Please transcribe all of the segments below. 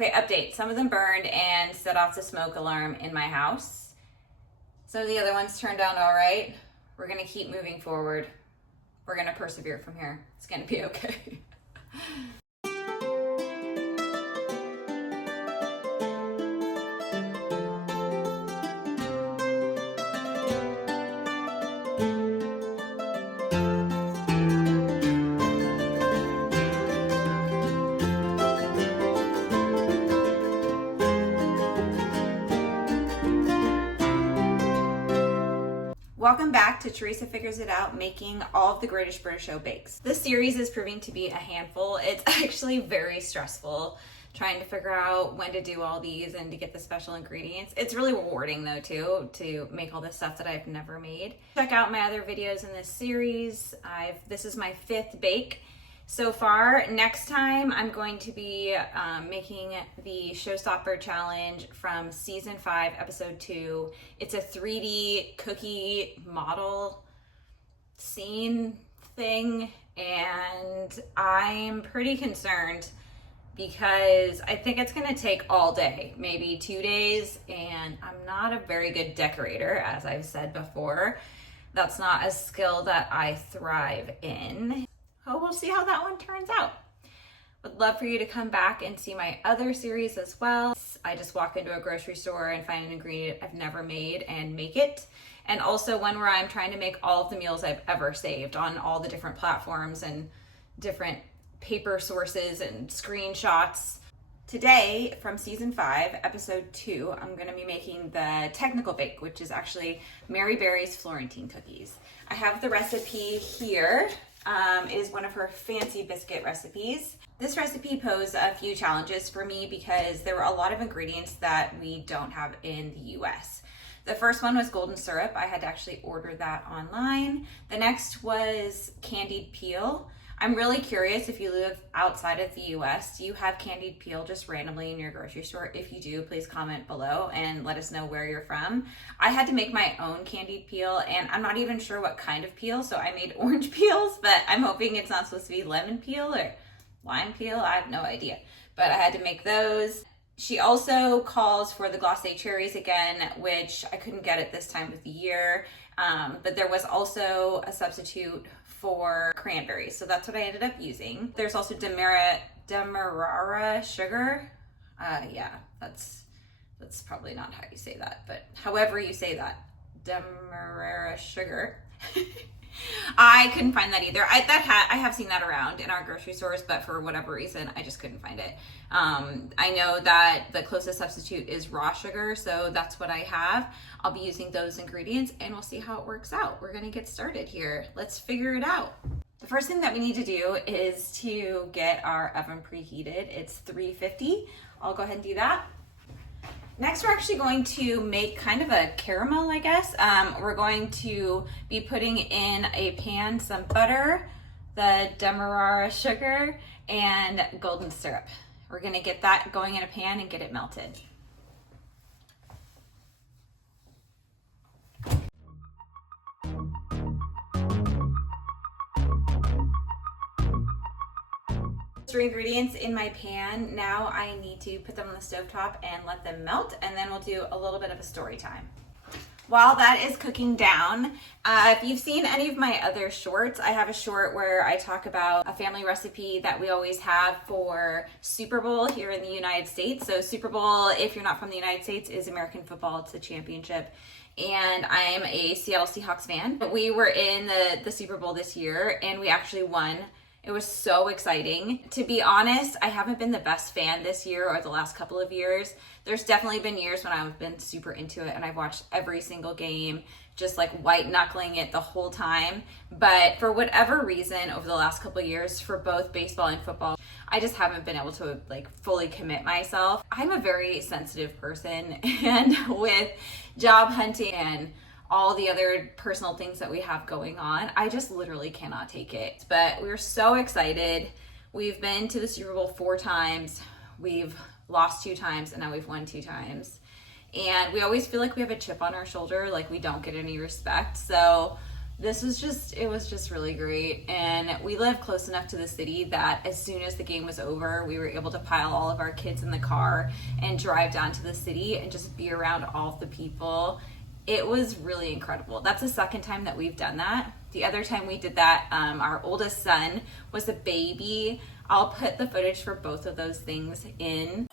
Okay, update. Some of them burned and set off the smoke alarm in my house. Some of the other ones turned out all right. We're gonna keep moving forward. We're gonna persevere from here. It's gonna be okay. Welcome back to Teresa Figures It Out, making all of the Greatest British Show bakes. This series is proving to be a handful. It's actually very stressful trying to figure out when to do all these and to get the special ingredients. It's really rewarding though too, to make all this stuff that I've never made. Check out my other videos in this series. This is my 5th bake so far. Next time I'm going to be making the Showstopper Challenge from season 5, episode 2. It's a 3D cookie model scene thing, and I'm pretty concerned because I think it's gonna take all day, maybe 2 days, and I'm not a very good decorator, as I've said before. That's not a skill that I thrive in. Oh, we'll see how that one turns out. Would love for you to come back and see my other series as well. I just walk into a grocery store and find an ingredient I've never made and make it. And also one where I'm trying to make all of the meals I've ever saved on all the different platforms and different paper sources and screenshots. Today, from season 5, episode 2, I'm gonna be making the technical bake, which is actually Mary Berry's Florentine cookies. I have the recipe here. It is one of her fancy biscuit recipes. This recipe posed a few challenges for me because there were a lot of ingredients that we don't have in the US. The first one was golden syrup. I had to actually order that online. The next was candied peel. I'm really curious, if you live outside of the US, do you have candied peel just randomly in your grocery store? If you do, please comment below and let us know where you're from. I had to make my own candied peel, and I'm not even sure what kind of peel, so I made orange peels, but I'm hoping it's not supposed to be lemon peel or lime peel. I have no idea, but I had to make those. She also calls for the glacé cherries again, which I couldn't get at this time of the year, but there was also a substitute for cranberries, so that's what I ended up using. There's also demerara sugar. Yeah, that's probably not how you say that, but however you say that, demerara sugar. I couldn't find that either. I have seen that around in our grocery stores, but for whatever reason, I just couldn't find it. I know that the closest substitute is raw sugar, so that's what I have. I'll be using those ingredients and we'll see how it works out. We're gonna get started here. Let's figure it out. The first thing that we need to do is to get our oven preheated. It's 350. I'll go ahead and do that. Next, we're actually going to make kind of a caramel, I guess. We're going to be putting in a pan some butter, the demerara sugar, and golden syrup. We're gonna get that going in a pan and get it melted. Three ingredients in my pan. Now I need to put them on the stovetop and let them melt, and then we'll do a little bit of a story time. While that is cooking down, if you've seen any of my other shorts, I have a short where I talk about a family recipe that we always have for Super Bowl here in the United States. So Super Bowl, if you're not from the United States, is American football. It's the championship. And I'm a Seattle Seahawks fan. We were in the Super Bowl this year and we actually won. It was so exciting. To be honest, I haven't been the best fan this year or the last couple of years. There's definitely been years when I've been super into it and I've watched every single game, just like white knuckling it the whole time. But for whatever reason, over the last couple of years for both baseball and football, I just haven't been able to like fully commit myself. I'm a very sensitive person, and with job hunting and all the other personal things that we have going on, I just literally cannot take it. But we're so excited. We've been to the Super Bowl 4 times. We've lost 2 times, and now we've won 2 times. And we always feel like we have a chip on our shoulder, like we don't get any respect. So It was just really great. And we live close enough to the city that as soon as the game was over, we were able to pile all of our kids in the car and drive down to the city and just be around all of the people. It was really incredible. That's the second time that we've done that. The other time we did that, our oldest son was a baby. I'll put the footage for both of those things in.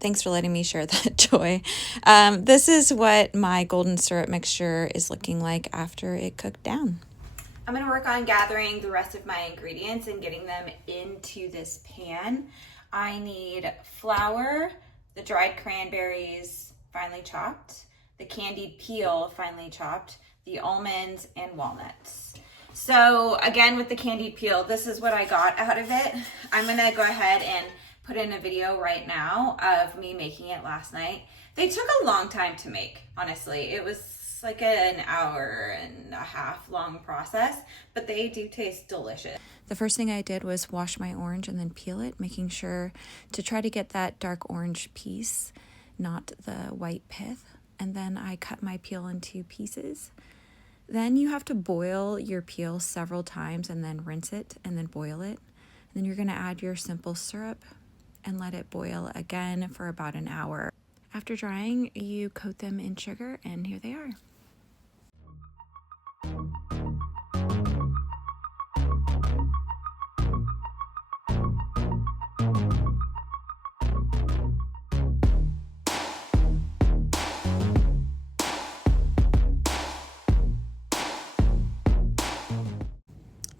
Thanks for letting me share that joy. This is what my golden syrup mixture is looking like after it cooked down. I'm going to work on gathering the rest of my ingredients and getting them into this pan. I need flour, the dried cranberries finely chopped, the candied peel finely chopped, the almonds, and walnuts. So again, with the candied peel, this is what I got out of it. I'm going to go ahead and put in a video right now of me making it last night. They took a long time to make, honestly. It was like an hour and a half long process, but they do taste delicious. The first thing I did was wash my orange and then peel it, making sure to try to get that dark orange piece, not the white pith. And then I cut my peel into pieces. Then you have to boil your peel several times and then rinse it and then boil it. And then you're gonna add your simple syrup and let it boil again for about an hour. After drying, you coat them in sugar, and here they are.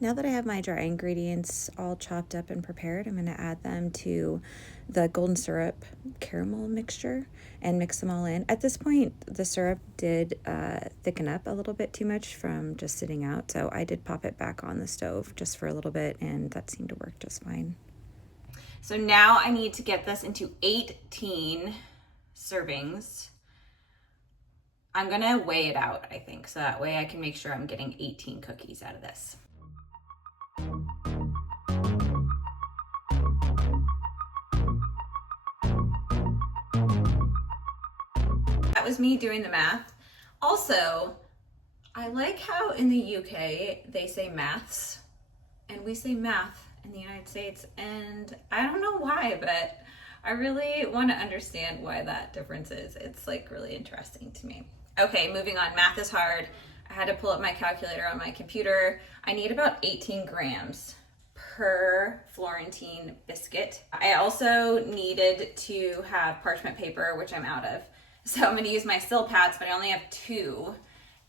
Now that I have my dry ingredients all chopped up and prepared, I'm going to add them to the golden syrup caramel mixture and mix them all in. At this point, the syrup did thicken up a little bit too much from just sitting out, so I did pop it back on the stove just for a little bit, and that seemed to work just fine. So now I need to get this into 18 servings. I'm going to weigh it out, I think, so that way I can make sure I'm getting 18 cookies out of this. That was me doing the math. Also, I like how in the UK they say maths and we say math in the United States, and I don't know why, but I really want to understand why that difference is. It's like really interesting to me. Okay, moving on. Math is hard. I had to pull up my calculator on my computer. I need about 18 grams per Florentine biscuit. I also needed to have parchment paper, which I'm out of. So I'm gonna use my Silpats, but I only have 2.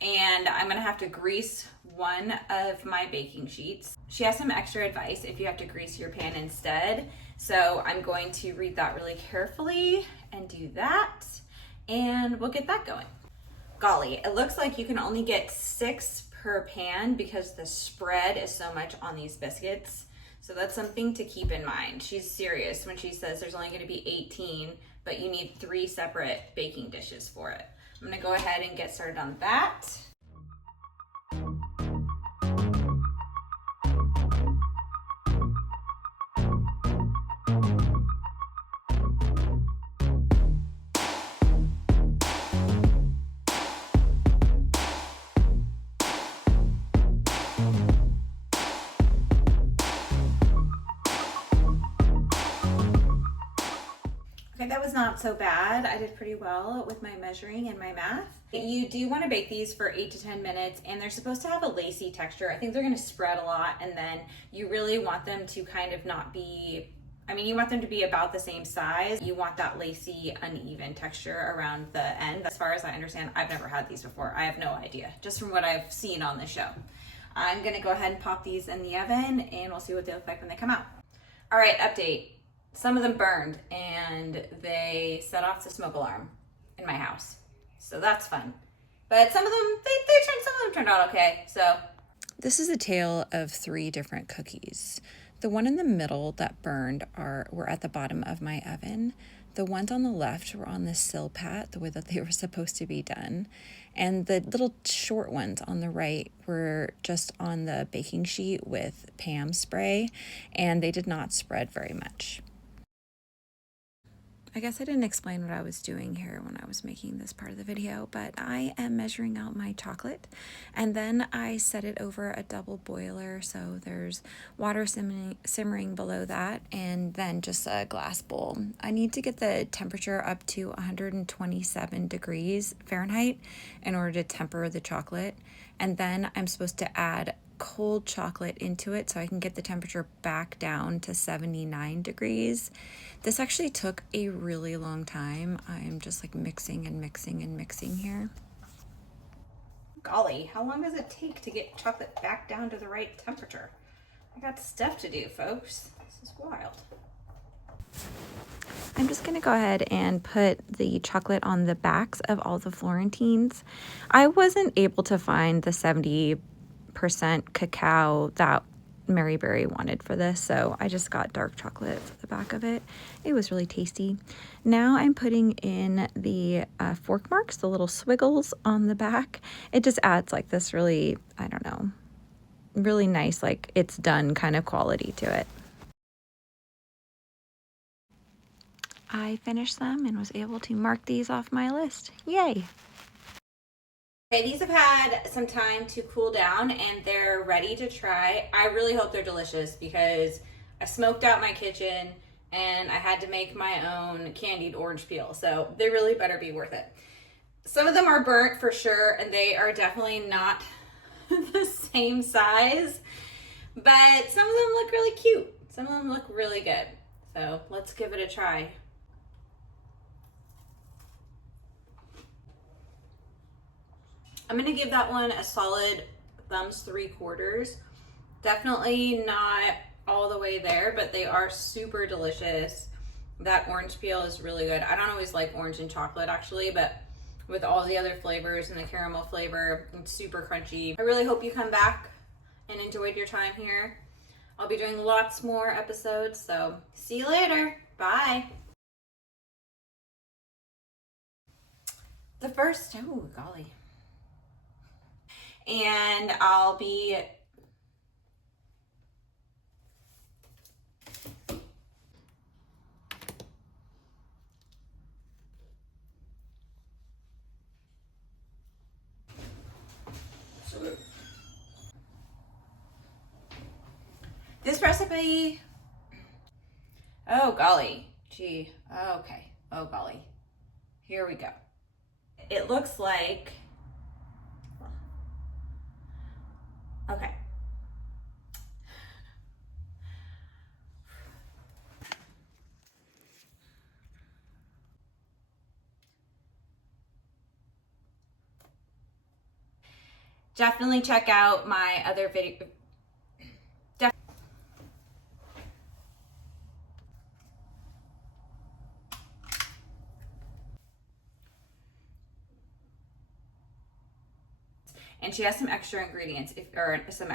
And I'm gonna have to grease one of my baking sheets. She has some extra advice if you have to grease your pan instead. So I'm going to read that really carefully and do that, and we'll get that going. Golly, it looks like you can only get 6 per pan because the spread is so much on these biscuits. So that's something to keep in mind. She's serious when she says there's only gonna be 18, but you need 3 separate baking dishes for it. I'm gonna go ahead and get started on that. Okay, that was not so bad. I did pretty well with my measuring and my math. You do want to bake these for 8 to 10 minutes, and they're supposed to have a lacy texture. I think they're going to spread a lot, and then you really want them to kind of not be, you want them to be about the same size. You want that lacy, uneven texture around the end. As far as I understand, I've never had these before. I have no idea, just from what I've seen on the show. I'm going to go ahead and pop these in the oven, and we'll see what they look like when they come out. All right, update. Some of them burned and they set off the smoke alarm in my house. So that's fun. But some of them, some of them turned out okay, so. This is a tale of 3 different cookies. The one in the middle that burned were at the bottom of my oven. The ones on the left were on the sill pat, the way that they were supposed to be done. And the little short ones on the right were just on the baking sheet with Pam spray, and they did not spread very much. I guess I didn't explain what I was doing here when I was making this part of the video, but I am measuring out my chocolate, and then I set it over a double boiler, so there's water simmering below that, and then just a glass bowl. I need to get the temperature up to 127 degrees Fahrenheit in order to temper the chocolate, and then I'm supposed to add cold chocolate into it so I can get the temperature back down to 79 degrees. This actually took a really long time. I'm just like mixing and mixing and mixing here. Golly, how long does it take to get chocolate back down to the right temperature? I got stuff to do, folks. This is wild. I'm just going to go ahead and put the chocolate on the backs of all the Florentines. I wasn't able to find the 70% cacao that Mary Berry wanted for this, so I just got dark chocolate for the back of it. It was really tasty. Now I'm putting in the fork marks, the little swiggles on the back. It just adds like this really, I don't know, really nice, like it's done kind of quality to it. I finished them and was able to mark these off my list. Yay! Okay, these have had some time to cool down and they're ready to try. I really hope they're delicious because I smoked out my kitchen and I had to make my own candied orange peel, so they really better be worth it. Some of them are burnt for sure, and they are definitely not the same size, but some of them look really cute. Some of them look really good, so let's give it a try. I'm gonna give that one a solid thumbs 3/4. Definitely not all the way there, but they are super delicious. That orange peel is really good. I don't always like orange and chocolate actually, but with all the other flavors and the caramel flavor, it's super crunchy. I really hope you come back and enjoyed your time here. I'll be doing lots more episodes, so see you later. Bye. The first, oh golly. And I'll be this recipe, oh golly, gee, okay, oh golly, here we go. It looks like, okay. Definitely check out my other video. And she has some extra ingredients, or some